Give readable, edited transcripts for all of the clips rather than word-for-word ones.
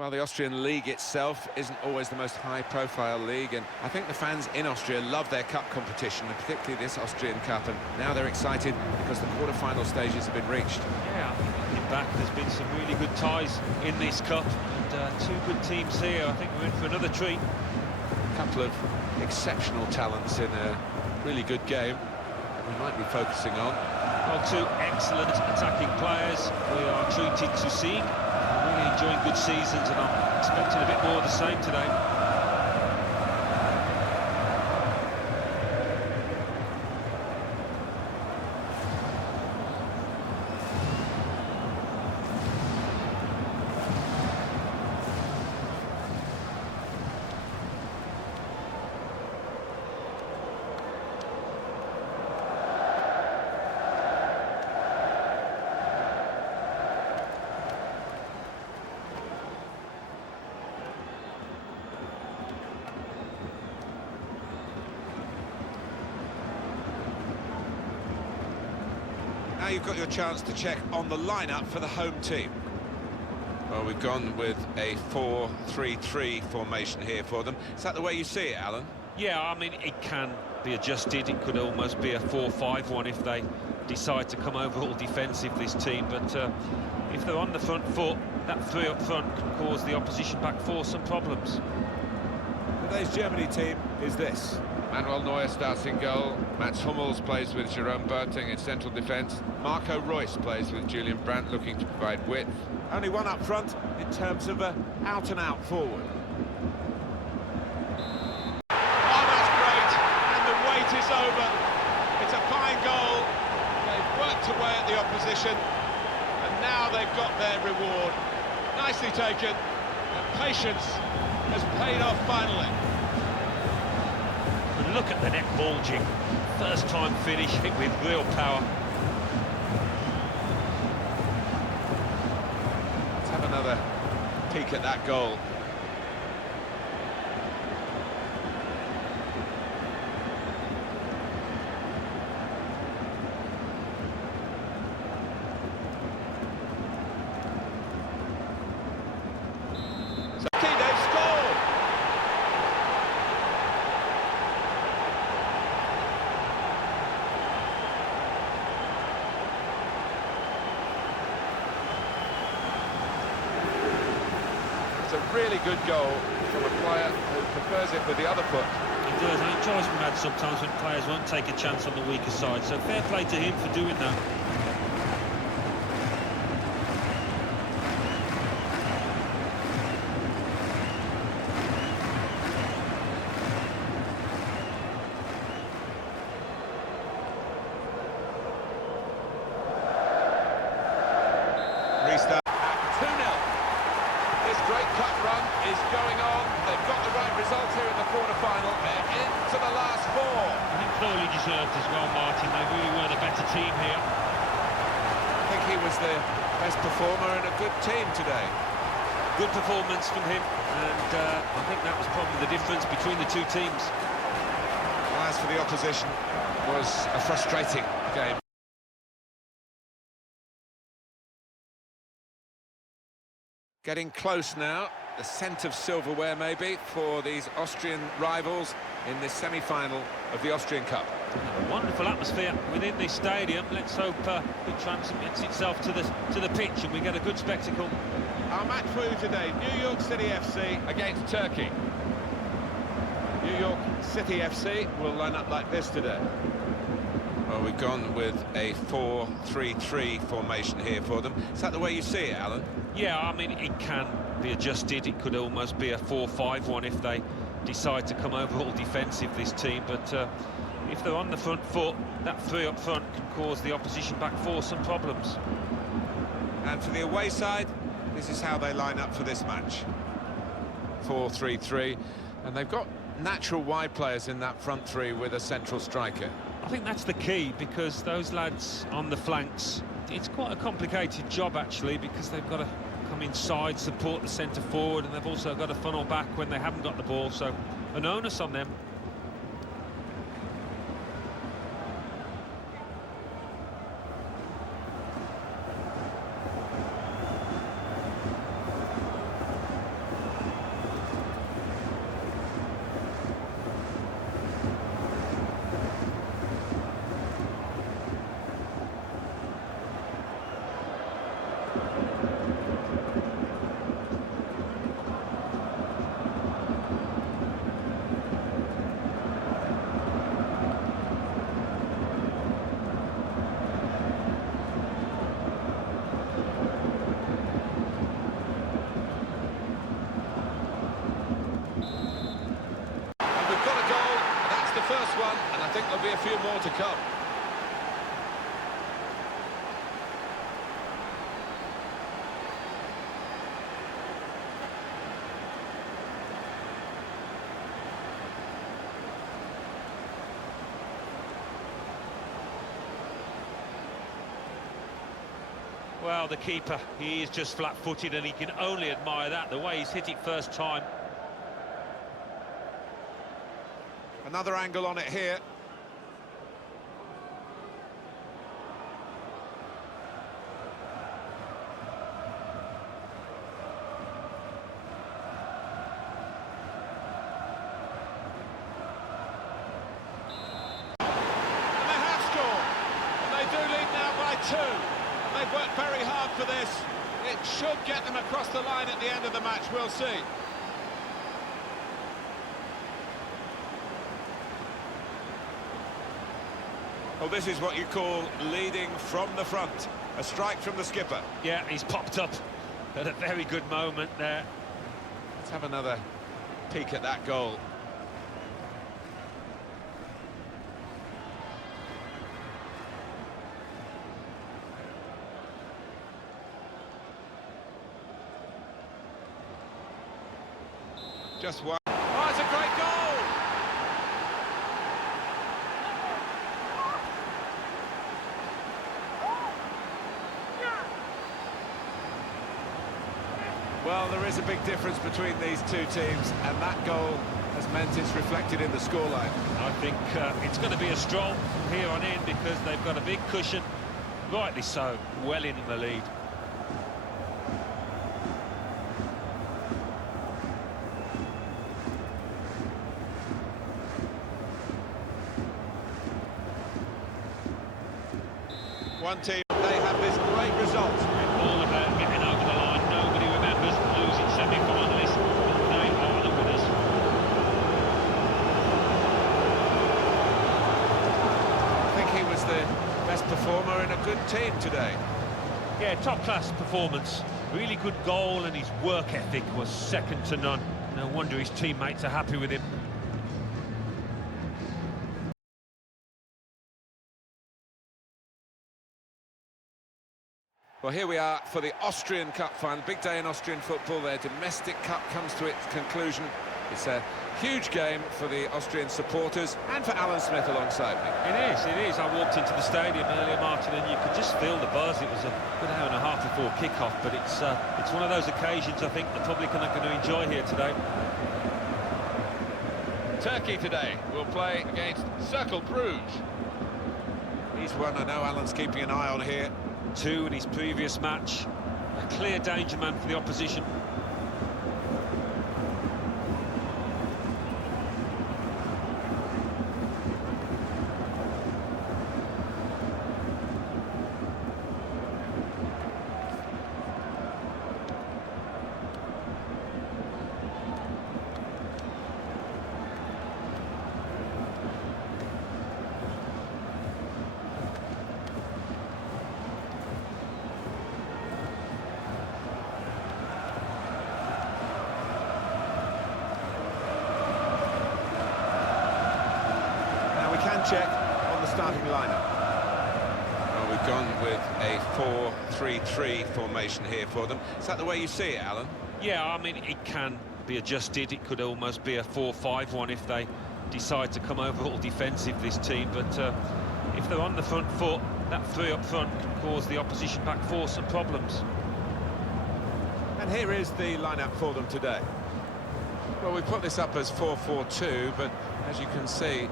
Well, the Austrian league itself isn't always the most high-profile league, and I think the fans in Austria love their cup competition, and particularly this Austrian Cup, and now they're excited because the quarter-final stages have been reached. Yeah, I think looking back, there's been some really good ties in this cup, and two good teams here. I think we're in for another treat. A couple of exceptional talents in a really good game that we might be focusing on. Well, two excellent attacking players we are treated to seeing. Really enjoying good seasons, and I'm expecting a bit more of the same today. Now you've got your chance to check on the lineup for the home team. Well, we've gone with a 4-3-3 formation here for them. Is that the way you see it, Alan? Yeah, I mean, it can be adjusted. It could almost be a 4-5-1 if they decide to come over all defensive, this team. But if they're on the front foot, that three up front can cause the opposition back four some problems. Today's Germany team is this. Manuel Neuer starts in goal. Mats Hummels plays with Jerome Boateng in central defence. Marco Reus plays with Julian Brandt, looking to provide width. Only one up front in terms of an out-and-out forward. Oh, that's great, and the wait is over. It's a fine goal. They've worked away at the opposition, and now they've got their reward. Nicely taken, and patience has paid off finally. And look at the net bulging. First time finish, hit with real power. Let's have another peek at that goal. It's a really good goal from a player who prefers it with the other foot. He does. It drives me mad sometimes when players won't take a chance on the weaker side, so fair play to him for doing that. Restart at 2-0. This great cup run is going on. They've got the right result here in the quarter-final. They're into the last four. I think thoroughly deserved as well, Martin. They really were the better team here. I think he was the best performer in a good team today. Good performance from him, and I think that was probably the difference between the two teams. Well, as for the opposition, it was a frustrating game. Getting close now, the scent of silverware maybe for these Austrian rivals in this semi-final of the Austrian Cup. A wonderful atmosphere within this stadium. Let's hope it transmits itself to the pitch and we get a good spectacle. Our match for you today, New York City FC against Turkey. New York City FC will line up like this today. Well, we've gone with a 4-3-3 formation here for them. Is that the way you see it, Alan? Yeah, I mean, it can be adjusted. It could almost be a 4-5-1 if they decide to come over all defensive, this team. But if they're on the front foot, that three up front can cause the opposition back four some problems. And for the away side, this is how they line up for this match. 4-3-3, and they've got natural wide players in that front three with a central striker. I think that's the key, because those lads on the flanks, it's quite a complicated job actually, because they've got to come inside, support the centre forward, and they've also got to funnel back when they haven't got the ball, so an onus on them. come. Well, the keeper, he is just flat-footed, and he can only admire that, the way he's hit it first time. Another angle on it here. And they have scored. And they do lead now by 2. They've worked very hard for this. It should get them across the line at the end of the match, we'll see. Well, this is what you call leading from the front. A strike from the skipper. Yeah, he's popped up at a very good moment there. Let's have another peek at that goal. Just one. Oh, it's a great goal! Well, there is a big difference between these two teams, and that goal has meant it's reflected in the scoreline. I think it's going to be a stroll from here on in, because they've got a big cushion, rightly so, well in the lead. One team, they have this great result. All about getting over the line. Nobody remembers losing semi-finalists, but they are the winners. I think he was the best performer in a good team today. Yeah, top-class performance. Really good goal, and his work ethic was second to none. No wonder his teammates are happy with him. Well, here we are for the Austrian Cup final. Big day in Austrian football. Their domestic cup comes to its conclusion. It's a huge game for the Austrian supporters and for Alan Smith alongside me. It is. I walked into the stadium earlier, Martin, and you could just feel the buzz. It was a good hour and a half before kick-off, but it's one of those occasions I think the public are going to enjoy here today. Turkey today will play against Cercle Bruges. He's one I know Alan's keeping an eye on here. 2 in his previous match. A clear danger man for the opposition. Check on the starting lineup. Well, we've gone with a 4-3-3 formation here for them. Is that the way you see it, Alan? Yeah, I mean, it can be adjusted. It could almost be a 4-5-1 if they decide to come over all defensive, this team. But if they're on the front foot, that 3 up front can cause the opposition back 4 some problems. And here is the lineup for them today. Well, we put this up as 4-4-2, but as you can see,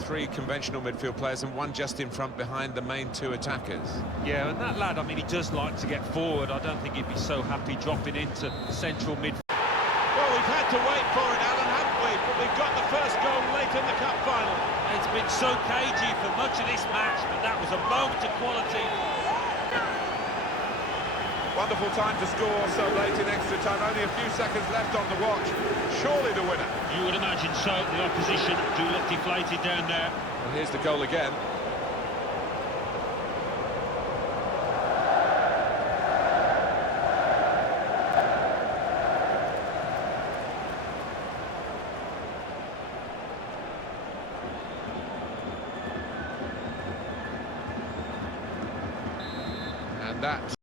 3 conventional midfield players and 1 just in front behind the main 2 attackers. Yeah, and that lad, I mean, he does like to get forward. I don't think he'd be so happy dropping into central midfield. Well, we've had to wait for it, Alan, haven't we? But we've got the first goal late in the cup final. It's been so cagey for much of this match, but that was a moment of quality. Wonderful time to score so late in extra time. Only a few seconds left on the watch. Surely the winner. You would imagine so. The opposition do look deflated down there. Well, here's the goal again. and that